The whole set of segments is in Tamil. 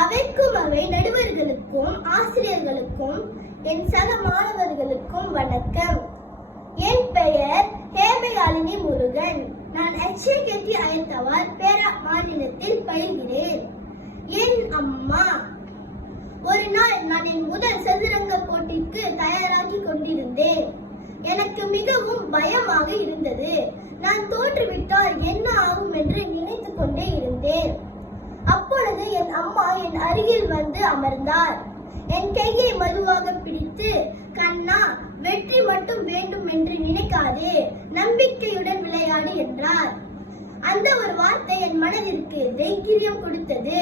அவைக்கும் அவை நடுவர்களுக்கும் ஆசிரியர்களுக்கும் என் சக மாணவர்களுக்கும் வணக்கம். என் பெயர் ஹேமயாலினி முருகன். நான் HAKT அயர்த்தவார் பேரா மாநிலத்தில் பயில்கிறேன். என் அம்மா. ஒரு நாள் நான் என் முதல் சதுரங்க போட்டிக்கு தயாராகி கொண்டிருந்தேன். எனக்கு மிகவும் பயமாக இருந்தது. நான் தோற்றுவிட்டால் என்ன ஆகும் என்று நினைத்துக் கொண்டே இருந்தேன். அப்பொழுது என் அம்மா என் அருகில் வந்து அமர்ந்தார். என் கையை மெதுவாக பிடித்து, கண்ணா, வெற்றி மட்டும் வேண்டும் என்று நினைக்காதே, நம்பிக்கையுடன் விளையாடு என்றார். அந்த ஒரு வார்த்தை என் மனதிற்கு தைரியம் கொடுத்தது.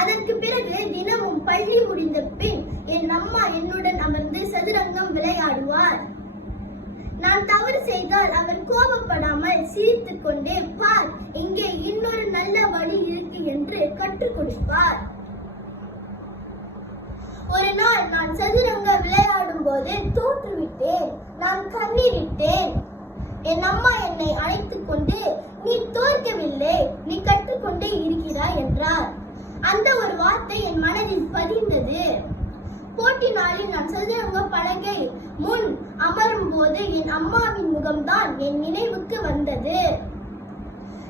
அதற்கு பிறகு தினமும் பள்ளி முடிந்த பின் என் அம்மா என்னுடன் அமர்ந்து சதுரங்கம் விளையாடுவார். நான் தவறு செய்தால் அவர் கோபப்படாமல் சிரித்துக் கொண்டே, பார், இங்கே இன்னொரு நல்ல வழி இருக்கு என்று கற்றுக் கொடுப்பார். ஒரு நாள் நான் சதுரங்க விளையாடும் போது தோற்றுவிட்டேன். நான் கண்ணீரிட்டேன். என் அம்மா என்னை அழைத்துக் கொண்டு, நீ தோற்கவில்லை, நீ கற்றுக்கொண்டே இருக்கிறாய் என்றார். அந்த ஒரு வார்த்தை என் மனதில் பதிந்தது. போட்டி நாளில் நான் சதுரங்க பலகை முன் அமரும் போது என் அம்மாவின் முகம்தான் என் நினைவுக்கு வந்தது.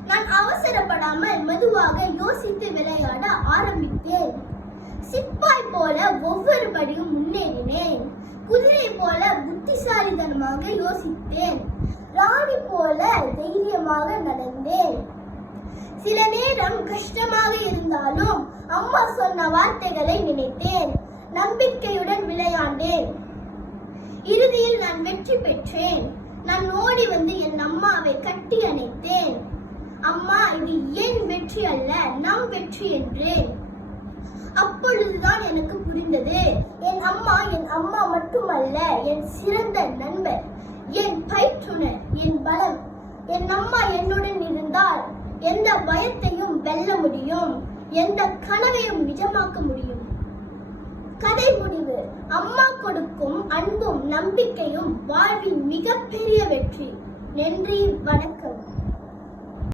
நான் அவசரப்படாமல் மெதுவாக யோசித்து விளையாட ஆரம்பித்தேன். சிப்பாய் போல ஒவ்வொரு படியும் முன்னேறினேன். குதிரை போல புத்திசாலித்தனமாக யோசித்தேன். ராணி போல தைரியமாக நடந்தேன். சில நேரம் கஷ்டமாக இருந்தாலும் அம்மா சொன்ன வார்த்தைகளை நினைத்தேன். நம்பிக்கையுடன் விளையாண்டேன். இறுதியில் நான் வெற்றி பெற்றேன். நான் ஓடி வந்து என் அம்மாவை கட்டி அணைத்தேன். அம்மா, இது என் வெற்றி அல்ல, நம் வெற்றி என்றேன். அப்பொழுதுதான் எனக்கு புரிந்தது, என் அம்மா மட்டுமல்ல, என் சிறந்த நண்பர், என் பயிற்றுனர், என் பலம். என் அம்மா என்னுடன் இருந்தால் எந்த பயத்தையும் வெல்ல முடியும், எந்த கனவையும் நிஜமாக்க முடியும். கதை முடிவு. அம்மா கொடுக்கும் அன்பும் நம்பிக்கையும் வாழ்வின் மிகப்பெரிய வெற்றி. நன்றி, வணக்கம்.